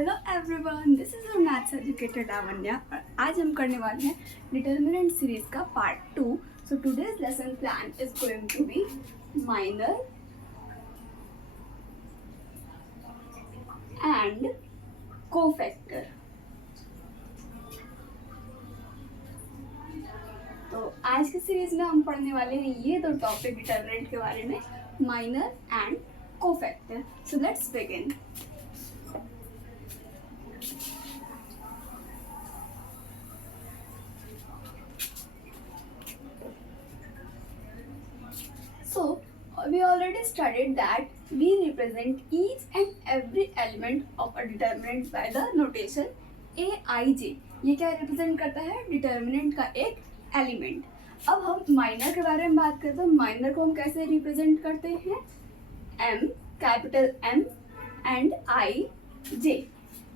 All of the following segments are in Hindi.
Hello everyone, this is your maths educator Lavanya और आज हम करने वाले हैं डिटर्मिनेंट सीरीज का part 2। So today's lesson plan is going to be minor and cofactor. तो आज की सीरीज में हम पढ़ने वाले हैं ये दो टॉपिक डिटर्मिनेंट के बारे में, minor and cofactor. So let's begin. So, we already studied that we represent each and every element of a determinant by the notation aij। ये क्या रिप्रेजेंट करता है? डिटर्मिनेंट का एक एलिमेंट। अब हम माइनर के बारे में बात करें तो माइनर को हम कैसे रिप्रेजेंट करते हैं? m, capital M and I J.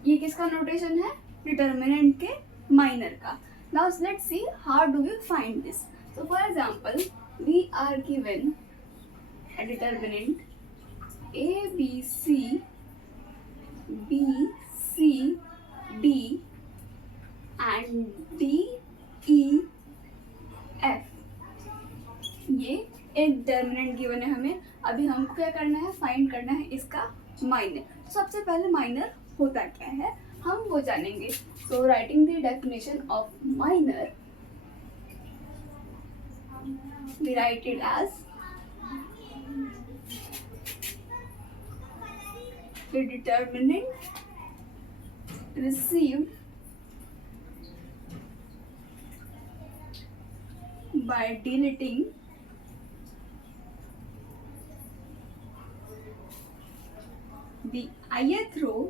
ये किसका नोटेशन है? डिटर्मिनेंट के माइनर का। Now let's see how do we find this. So for example, we are given a determinant A, B, C, B, C, D and D, E, F। ये एक डिटर्मिनेंट गिवन है हमें। अभी हमको क्या करना है? फाइंड करना है इसका माइनर। सबसे पहले माइनर होता क्या है हम वो जानेंगे। So writing the definition of minor, we write it as the determinant received by deleting the ith row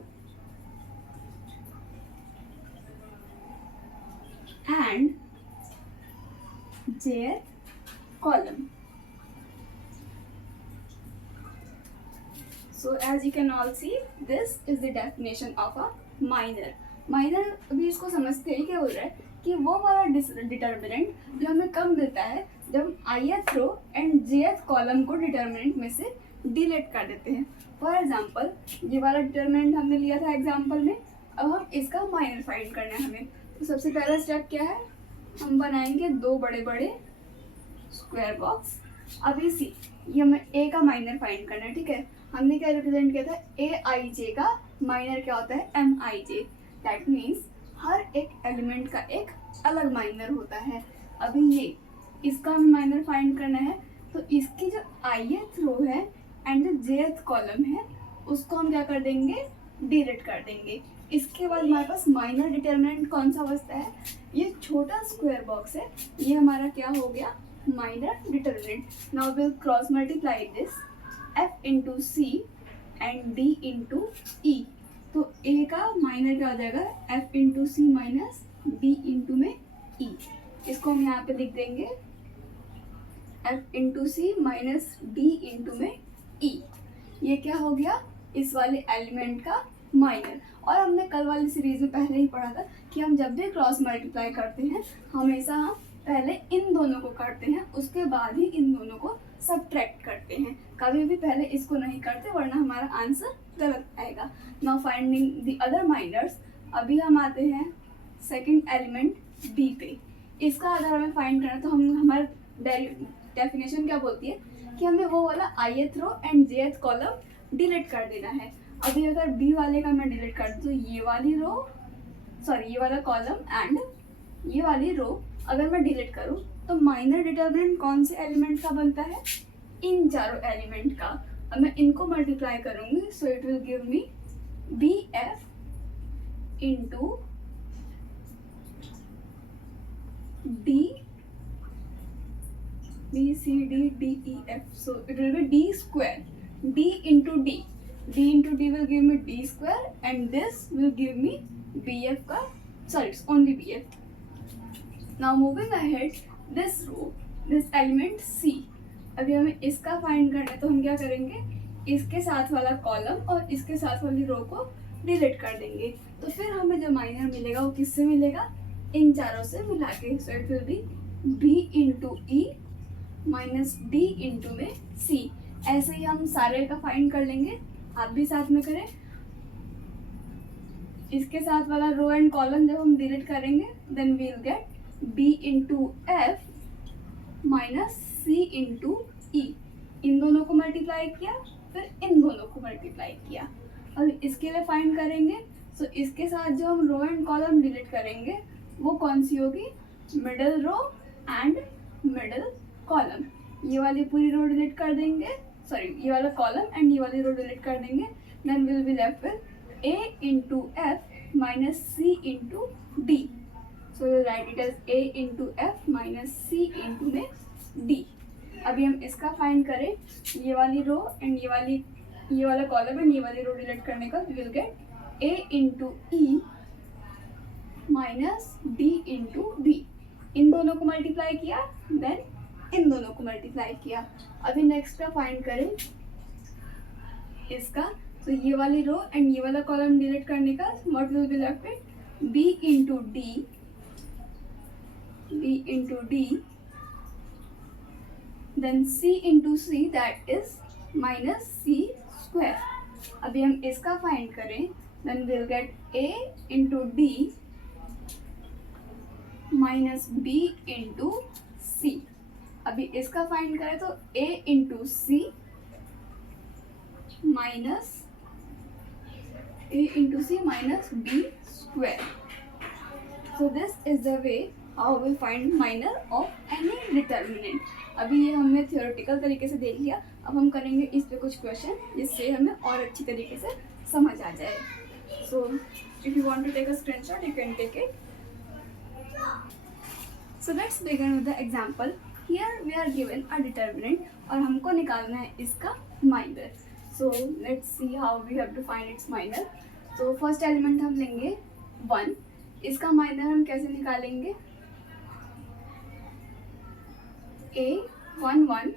and jth column. So as you can all see, this is the definition of a minor. Minor अभी इसको समझते हैं क्या बोल रहा है कि वो हमारा डिटर्मिनेंट जो हमें कब मिलता है जब हम ith row and jth column को डिटर्मिनेंट में से डिलीट कर देते हैं। फॉर एग्जांपल ये वाला डिटर्मिनेंट हमने लिया था एग्जांपल में, अब हम इसका माइनर फाइंड करना है हमें। तो सबसे पहला स्टेप क्या है? हम बनाएंगे दो बड़े बड़े स्क्वायर बॉक्स। अभी सी ये हमें ए का माइनर फाइंड करना है, ठीक है। हमने क्या रिप्रेजेंट किया था? ए आई जे का माइनर क्या होता है? M I J. That means हर एक एलिमेंट का एक अलग माइनर होता है। अभी ये इसका हमें माइनर फाइंड करना है, तो इसकी जो आईएथ रो है एंड जो जेथ कॉलम है उसको हम क्या कर देंगे? डिलीट कर देंगे। इसके बाद हमारे पास माइनर डिटर्मिनेंट कौन सा बचता है? ये छोटा स्क्वायर बॉक्स है, ये हमारा क्या हो गया? minor determinant. Now we'll cross multiply this f into c and d into e। तो a का माइनर क्या हो जाएगा? f into c minus d into में e। इसको हम यहाँ पे लिख देंगे f into c minus d into में e। ये क्या हो गया? इस वाले एलिमेंट का माइनर। और हमने कल वाली सीरीज में पहले ही पढ़ा था कि हम जब भी क्रॉस मल्टीप्लाई करते हैं हमेशा हम पहले इन दोनों को करते हैं, उसके बाद ही इन दोनों को सब्ट्रैक्ट करते हैं। कभी भी पहले इसको नहीं करते वरना हमारा आंसर गलत आएगा। Now finding the other minors. अभी हम आते हैं सेकंड एलिमेंट बी पे। इसका अगर हमें फाइंड करना तो हम हमारा डेफिनेशन क्या बोलती है कि हमें वो वाला ith row and jth column delete कर देना है। अभी अगर बी वाले का मैं डिलीट कर दूँ तो ये वाली रो ये वाला कॉलम एंड ये वाली रो अगर मैं डिलीट करूँ तो माइनर डिटर्मिनेंट कौन से एलिमेंट का बनता है? इन चारों एलिमेंट का। अब मैं इनको मल्टीप्लाई करूँगी, so it will give me B F into D B C D D E F. So it will be D square, D into D will give me d square and this will give me bf का, sorry it's only bf। Now moving ahead, this row, this element C। अभी हमें इसका फाइंड करना है तो हम क्या करेंगे? इसके साथ वाला कॉलम और इसके साथ वाली रो को डिलीट कर देंगे। तो फिर हमें जो माइनर मिलेगा वो किससे मिलेगा? इन चारों से मिला के। सो it will B b into E minus D into में C। ऐसे ही हम सारे का फाइंड कर लेंगे। आप भी साथ में करें। इसके साथ वाला रो एंड कॉलम जब हम डिलीट करेंगे then we will get b into F minus c into E. इन दोनों को मल्टीप्लाई किया, फिर इन दोनों को मल्टीप्लाई किया। अब इसके लिए फाइंड करेंगे, सो इसके साथ जो हम रो एंड कॉलम डिलीट करेंगे वो कौन सी होगी, middle row and middle column. ये वाली पूरी रो डिलीट कर देंगे, सॉरी ये वाला कॉलम एंड ये वाली रो डिलीट कर देंगे, then will be left with a into F minus c into d। So you write it as a into F minus c into में d। अभी हम इसका फाइंड करें, ये वाली रो एंड ये वाला कॉलम एंड ये वाली रो डिलीट करने का will get a into E minus d into d। इन दोनों को मल्टीप्लाई किया, देन इन दोनों को मल्टीप्लाई किया। अभी नेक्स्ट का फाइंड करें इसका, तो ये वाली रो एंड ये वाला कॉलम डिलीट करने का what will be left with b into d then c into c that is minus c square. अभी हम इसका फाइंड करें then will get a into d minus b into c। अभी इसका फाइंड करें तो a into c minus b square. So this is the way how we find minor of any determinant. अभी ये हमने theoretical तरीके से देख लिया, अब हम करेंगे इस पे कुछ क्वेश्चन जिससे हमें और अच्छी तरीके से समझ आ जाए। So if you want to take a screenshot, you can take it. So let's begin with the example. Here we are given a determinant और हमको निकालना है इसका minor. So let's see how we have to find its minor. So first element हम लेंगे 1, इसका minor हम कैसे निकालेंगे, a11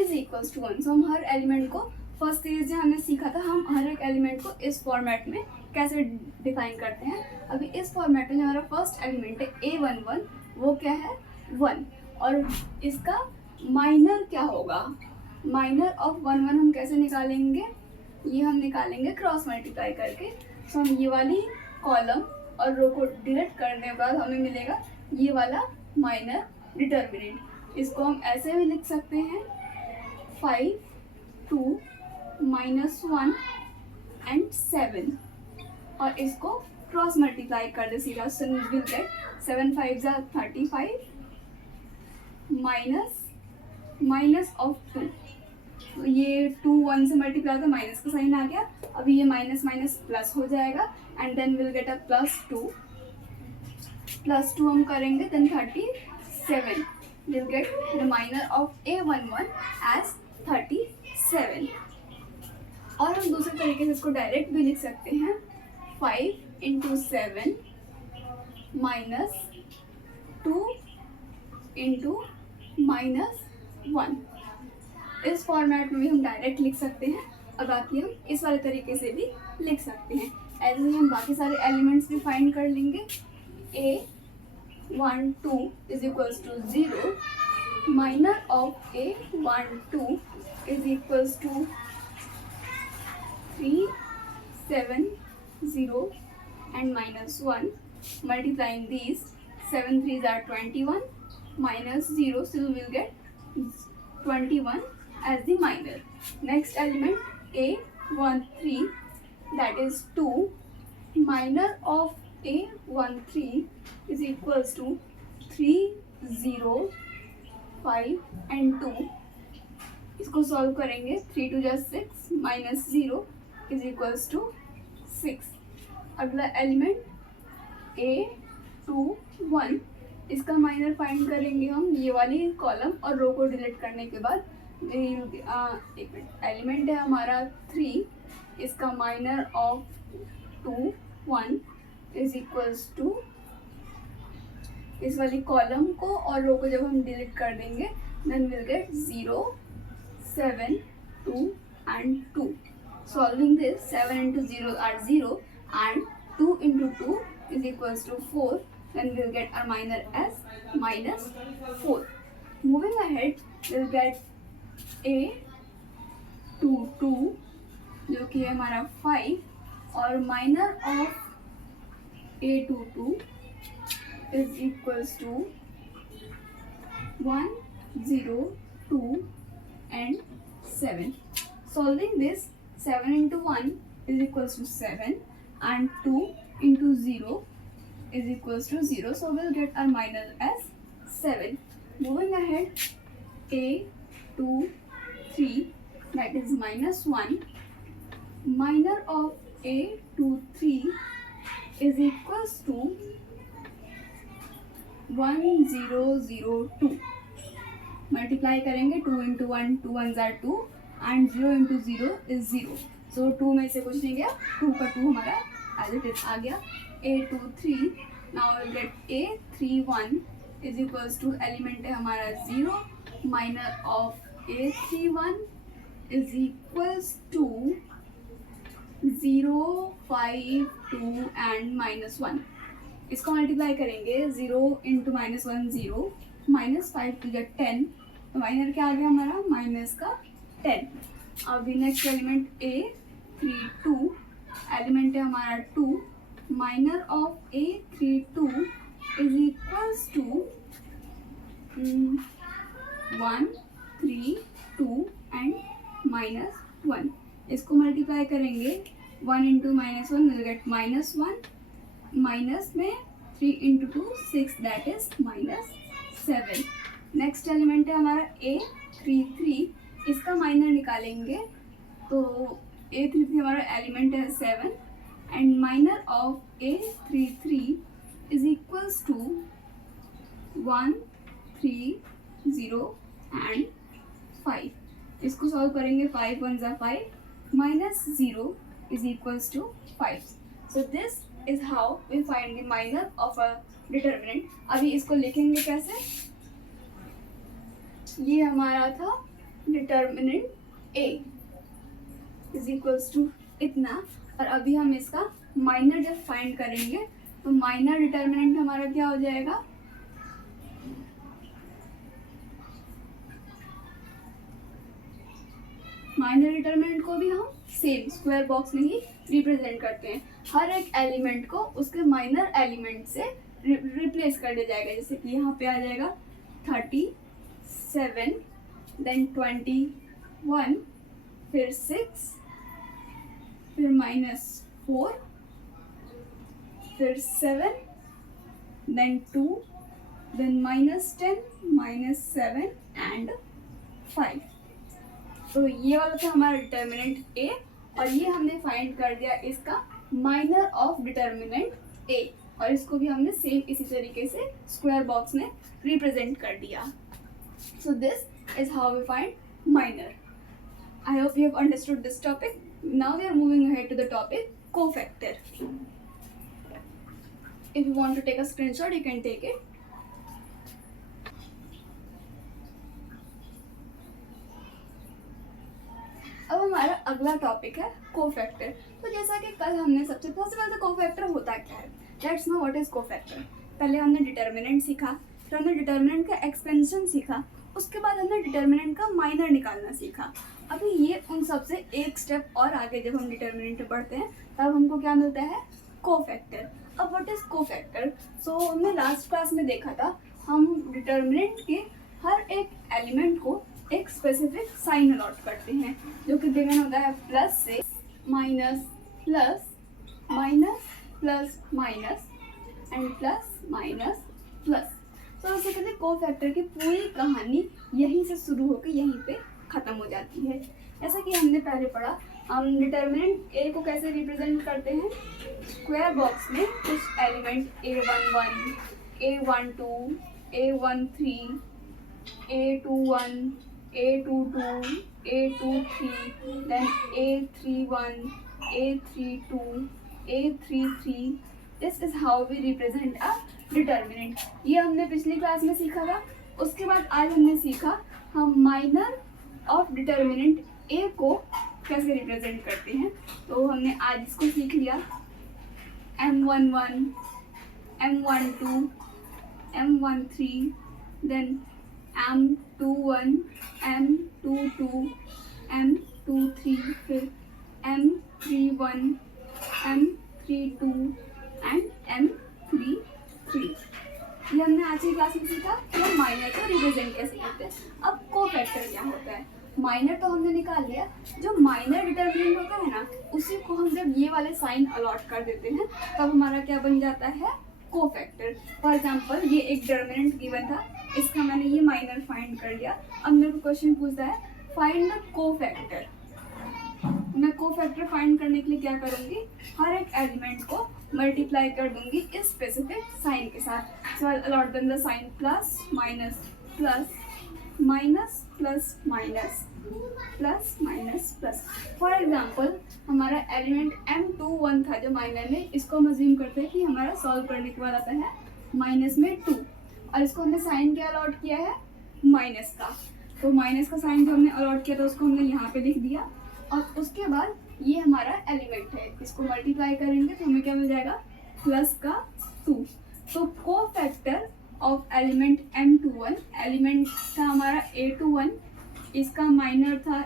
is equals to 1। So हम हर एलिमेंट को फर्स्ट सीरीज जो हमने सीखा था, हम हर एक एलिमेंट को इस फॉर्मेट में कैसे डिफाइन करते हैं। अभी इस फॉर्मेट में जो हमारा फर्स्ट एलिमेंट है a11 वो क्या है 1, और इसका माइनर क्या होगा, माइनर ऑफ 1 हम कैसे निकालेंगे, ये हम निकालेंगे क्रॉस मल्टीप्लाई करके। सो हम ये वाली कॉलम और रो को डिलीट करने के बाद हमें मिलेगा ये वाला माइनर डिटर्मिनेंट। इसको हम ऐसे भी लिख सकते हैं 5, 2, -1 एंड 7, और इसको क्रॉस मल्टीप्लाई कर दे सीधा। So will get 7 5 35 minus of 2। तो ये 2 1 से मल्टीप्लाई तो माइनस का साइन आ गया, अभी ये माइनस माइनस प्लस हो जाएगा and then will get a +2 हम करेंगे then 37 will get the minor of a11 as 37। और हम दूसरे तरीके से इसको डायरेक्ट भी लिख सकते हैं 5 इंटू 7 माइनस 2 इंटू -1। इस फॉर्मेट में भी हम डायरेक्ट लिख सकते हैं, और बाकी हम इस वाले तरीके से भी लिख सकते हैं। ऐसे ही हम बाकी सारे एलिमेंट्स भी फाइंड कर लेंगे। a12 is equals to 0, minor of a12 is equals to 3 7 0 and -1, multiplying these 7 3s are 21 -0, so we will get 21 as the minor. Next element a13 that is 2, minor of a13 is equals to 3 0 5 and 2। इसको सॉल्व करेंगे 3 2 6 -0 is equals to 6। अगला एलिमेंट a21, इसका माइनर फाइंड करेंगे हम ये वाली कॉलम और रो को डिलीट करने के बाद। एलिमेंट है हमारा 3, इसका minor of 2 1 is equals to, इस वाली कॉलम को और रो को जब हम डिलीट कर देंगे then will get 0 7 2 and 2। Solving this 7 into 0 are 0 and 2 into 2 is equals to 4, then we'll get our minor as -4। Moving ahead, we'll get a22 जो कि है हमारा 5, और minor of A22 is equals to 1, 0, 2 and 7. Solving this, 7 into 1 is equals to 7 and 2 into 0 is equals to 0. So we'll get our minor as 7. Moving ahead, A2, 3, that is minus 1. Minor of A2, 3 is equals to 1002. Multiply करेंगे 2 इंटू 1, 2 1 ज़ार 2 एंड 0 इंटू 0 इज 0. सो 2 में से कुछ नहीं गया, 2 का 2 हमारा एज इट इज आ गया. A23, now will get A31 is equals to, element है हमारा 0, minor of A31 is equals to 0, 5, 2 and minus 1. इसको मल्टीप्लाई करेंगे, 0 into minus 1 0, minus 5 to the 10, तो माइनर क्या आ गया हमारा, माइनस का 10. अब नेक्स्ट एलिमेंट A32, एलिमेंट है हमारा 2, minor of A32 is equals to 1, 3, 2 and minus 1. इसको मल्टीप्लाई करेंगे, 1 into minus 1 will get minus 1, minus में 3 into 2 6, that is minus 7. Next element है हमारा A33, इसका माइनर निकालेंगे तो A33 हमारा एलिमेंट है 7 and minor of A33 is equals to 1, 3, 0 and 5. इसको सॉल्व करेंगे, 5 1 ज़ा 5 minus 0 is equals to 5. So this is how we find the minor of a determinant. अभी इसको लिखेंगे कैसे, ये हमारा था determinant A is equals to इतना, और अभी हम इसका माइनर जब फाइंड करेंगे तो माइनर डिटर्मिनेंट हमारा क्या हो जाएगा, माइनर डिटर्मिनेंट को भी हम सेम स्क्वायर बॉक्स में ही रिप्रेजेंट करते हैं. हर एक एलिमेंट को उसके माइनर एलिमेंट से रिप्लेस कर दिया जाएगा. जैसे कि यहाँ पे आ जाएगा 37, देन 21, फिर 6, फिर -4, फिर 7, देन 2, देन -10, -7 एंड 5. तो ये वाला था हमारा डिटर्मिनेंट A, और ये हमने फाइंड कर दिया इसका माइनर ऑफ डिटर्मिनेंट A, और इसको भी हमने सेम इसी तरीके से स्क्वायर बॉक्स में रिप्रेजेंट कर दिया. So this is how we find minor. I hope you have understood this topic. Now we are moving ahead to the topic cofactor. If you want to take a screenshot you can take it. अब हमारा अगला टॉपिक है कोफैक्टर. तो जैसा कि कल हमने सबसे पहले कोफैक्टर होता क्या है, let's know what is cofactor. पहले हमने डिटर्मिनेंट सीखा, फिर हमने डिटर्मिनेंट का एक्सपेंशन सीखा, उसके बाद हमने डिटर्मिनेंट का माइनर निकालना सीखा. अभी ये उन सबसे एक स्टेप और आगे जब हम डिटर्मिनेंट पे बढ़ते हैं तब हमको क्या मिलता है, कोफैक्टर. अब व्हाट इज कोफैक्टर. सो हमने लास्ट क्लास में देखा था, हम डिटर्मिनेंट के हर एक एलिमेंट को एक स्पेसिफिक साइन अलॉट करते हैं, जो कि बिगिन होता है प्लस से, minus, plus, minus, plus, minus and plus, minus, plus. तो ऐसे कहते हैं कोफैक्टर की पूरी कहानी यहीं से शुरू होकर यहीं पे ख़त्म हो जाती है. जैसा कि हमने पहले पढ़ा, हम डिटर्मिनेंट A को कैसे रिप्रेजेंट करते हैं, स्क्वायर बॉक्स में कुछ element A11, A12, A13, A21, A22, A23, then A31, A32, A33. This is how we represent a determinant. ये हमने पिछली क्लास में सीखा था. उसके बाद आज हमने सीखा हम माइनर ऑफ डिटर्मिनेंट A को कैसे रिप्रेजेंट करते हैं. तो हमने आज इसको सीख लिया, M11, M12, M13, then M21, M22, M23, फिर M31, M32 एंड ये हमने आज की क्लास में सीखा कि हम माइनर को रिप्रेजेंट कैसे करते हैं। अब कोफैक्टर क्या होता है? माइनर तो हमने निकाल लिया, जो माइनर डिटर्मिनेंट होता है ना, उसी को हम जब ये वाले साइन अलॉट कर देते हैं तब हमारा क्या बन जाता है? कोफैक्टर। फॉर एग्जाम्पल ये एक डिटर्मिनेंट गिवन था, इसका मैंने ये माइनर फाइंड कर लिया। अब मेरे को क्वेश्चन पूछता है फाइंड द कोफैक्टर। मैं कोफैक्टर फाइंड करने के लिए क्या करूँगी? हर एक एलिमेंट को मल्टीप्लाई कर दूंगी इस स्पेसिफिक साइन के साथ। So I allot them the sign plus minus plus minus plus minus plus minus plus. For example हमारा एलिमेंट M21 था जो माइनर में, इसको हम अज्यूम करते हैं कि हमारा सॉल्व करने के बाद आता है माइनस में 2, और इसको हमने साइन क्या अलॉट किया है? माइनस का। तो माइनस का साइन जो हमने अलॉट किया था उसको हमने यहाँ पे लिख दिया, और उसके बाद ये हमारा एलिमेंट है, इसको मल्टीप्लाई करेंगे तो हमें क्या मिल जाएगा? प्लस का 2। तो cofactor of element M21, element था हमारा A21, इसका माइनर था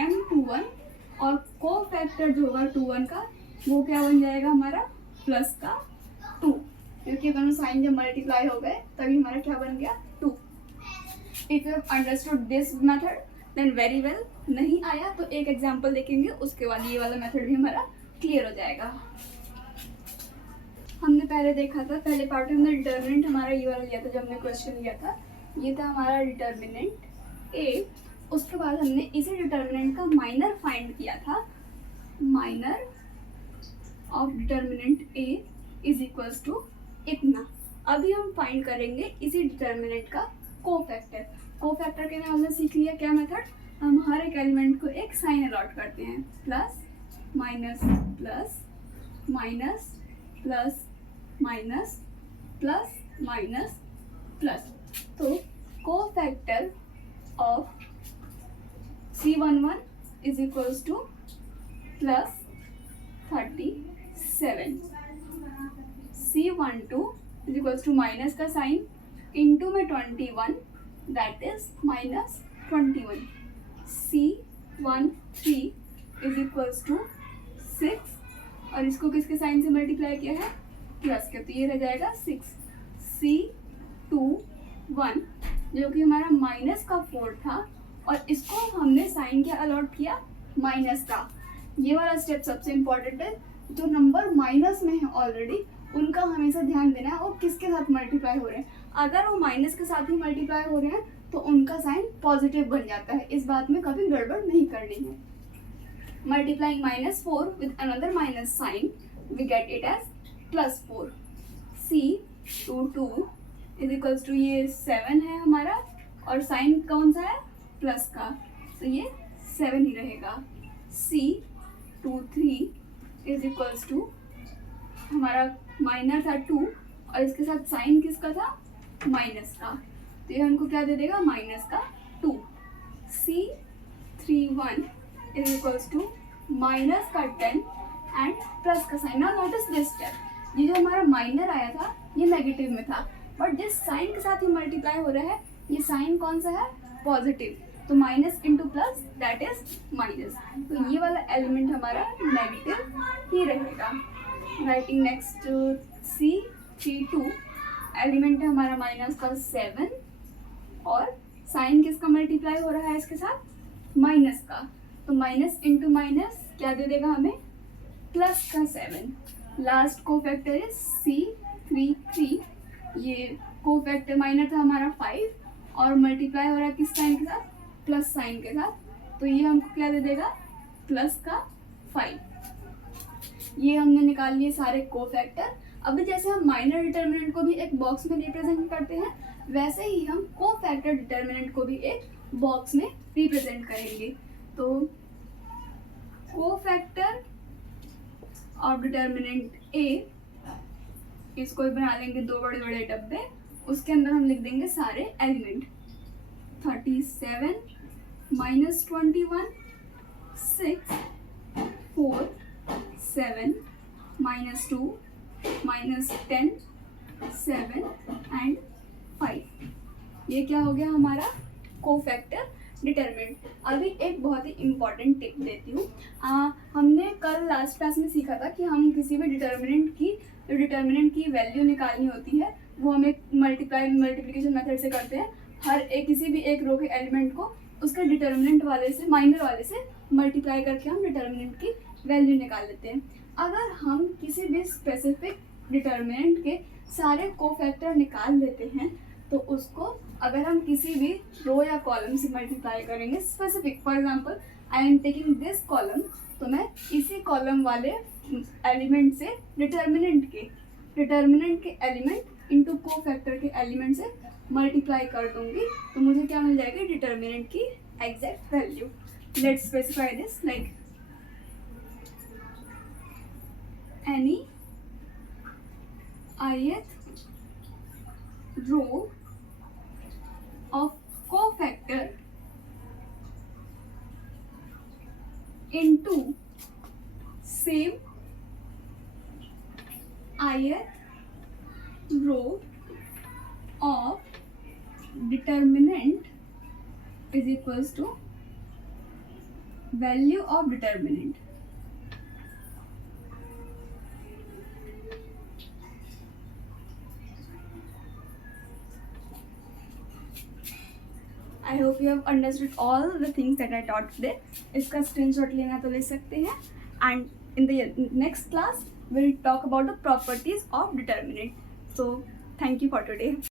M21, और कोफैक्टर जो होगा 21 का वो क्या बन जाएगा हमारा? प्लस का 2, क्योंकि दोनों साइन जब मल्टीप्लाई हो गए तभी हमारा क्या बन गया? 2। If you have understood this method then very well. नहीं आया तो एक एग्जाम्पल देखेंगे, उसके बाद ये वाला मेथड भी हमारा क्लियर हो जाएगा। हमने पहले देखा था, पहले पार्ट में हमने डिटर्मिनेंट हमारा ये वाला लिया था, जब हमने क्वेश्चन लिया था ये था हमारा डिटर्मिनेंट ए। उसके बाद हमने इसी डिटर्मिनेंट का माइनर फाइंड किया था। Minor of determinant A is equals to इतना। अभी हम फाइंड करेंगे इसी डिटर्मिनेंट का कोफैक्टर। कोफैक्टर के लिए हमने सीख लिया क्या मेथड? हम हर एक एलिमेंट को एक साइन अलॉट करते हैं, plus minus plus minus plus minus plus minus plus. तो cofactor of C11 is equals to plus 37, C12 is equals to minus का साइन इंटू में 21 that is minus 21, C13 is equals to 6, और इसको किसके साइन से मल्टीप्लाई किया है? प्लस के, तो ये रह जाएगा 6, C21 जो कि हमारा माइनस का 4 था, और इसको हमने साइन क्या अलॉट किया? माइनस का। ये वाला स्टेप सबसे इम्पोर्टेंट है। जो नंबर माइनस में है ऑलरेडी उनका हमेशा ध्यान देना है, और किसके साथ मल्टीप्लाई हो रहे हैं। अगर वो माइनस के साथ ही मल्टीप्लाई हो रहे हैं तो उनका साइन पॉजिटिव बन जाता है। इस बात में कभी गड़बड़ नहीं करनी है। Multiplying -4 with another minus sign we get it as +4। C22 is equals to ये 7 है हमारा, और साइन कौन सा है? प्लस का, तो ये 7 ही रहेगा। C23 इज इक्वल्स टू हमारा माइनर था 2, और इसके साथ साइन किसका था? माइनस का, तो ये हमको क्या दे देगा? माइनस का 2। C31 is equals to minus का 10 एंड प्लस का sign. Now notice this step, ये जो हमारा माइनर आया था ये नेगेटिव में था, बट जिस साइन के साथ ये मल्टीप्लाई हो रहा है ये साइन कौन सा है? पॉजिटिव, तो minus into plus that is minus, तो ये वाला एलिमेंट हमारा नेगेटिव ही रहेगा। राइटिंग नेक्स्ट C32 एलिमेंट है हमारा माइनस का 7, और साइन किसका मल्टीप्लाई हो रहा है इसके साथ? माइनस का, तो माइनस इंटू माइनस क्या दे देगा हमें? प्लस का 7। लास्ट कोफैक्टर इज C33, ये कोफैक्टर माइनर था हमारा 5, और मल्टीप्लाई हो रहा है किस साइन के साथ? प्लस साइन के साथ, तो ये हमको क्या दे देगा? प्लस का 5। ये हमने निकाल लिए सारे कोफैक्टर। अभी जैसे हम माइनर डिटर्मिनेंट को भी एक बॉक्स में रिप्रेजेंट करते हैं, वैसे ही हम कोफैक्टर डिटर्मिनेंट को भी एक बॉक्स में रिप्रेजेंट करेंगे। तो कोफैक्टर ऑफ डिटर्मिनेंट ए, इसको बना लेंगे 2 बड़े बड़े डब्बे, उसके अंदर हम लिख देंगे सारे एलिमेंट। 37 -21 6 4 7 -2 -10 7 एंड 5। ये क्या हो गया हमारा? Cofactor determinant. अभी एक बहुत ही इम्पॉर्टेंट टिप देती हूँ। हमने कल लास्ट क्लास में सीखा था कि हम किसी भी डिटर्मिनेंट की वैल्यू निकालनी होती है वो हम एक मल्टीप्लिकेशन मेथड से करते हैं। हर एक किसी भी एक रो के एलिमेंट को उसके डिटर्मिनेंट वाले से, माइनर वाले से मल्टीप्लाई करके हम डिटर्मिनेंट की वैल्यू निकाल लेते हैं। अगर हम किसी भी स्पेसिफिक डिटर्मिनेंट के सारे कोफैक्टर निकाल लेते हैं तो उसको अगर हम किसी भी रो या कॉलम से मल्टीप्लाई करेंगे specific, for example I am taking this column, तो मैं इसी कॉलम वाले एलिमेंट से डिटर्मिनेंट के एलिमेंट इंटू कोफैक्टर के एलिमेंट से मल्टीप्लाई कर दूंगी, तो मुझे क्या मिल जाएगी, डिटर्मिनेंट की exact value. Let's specify this like any ith row of cofactor into same ith row of determinant is equals to value of determinant. I hope you have understood all the things that I taught today. इसका screenshot लेना तो ले सकते हैं, and in the next class we'll talk about the properties of determinant. So thank you for today.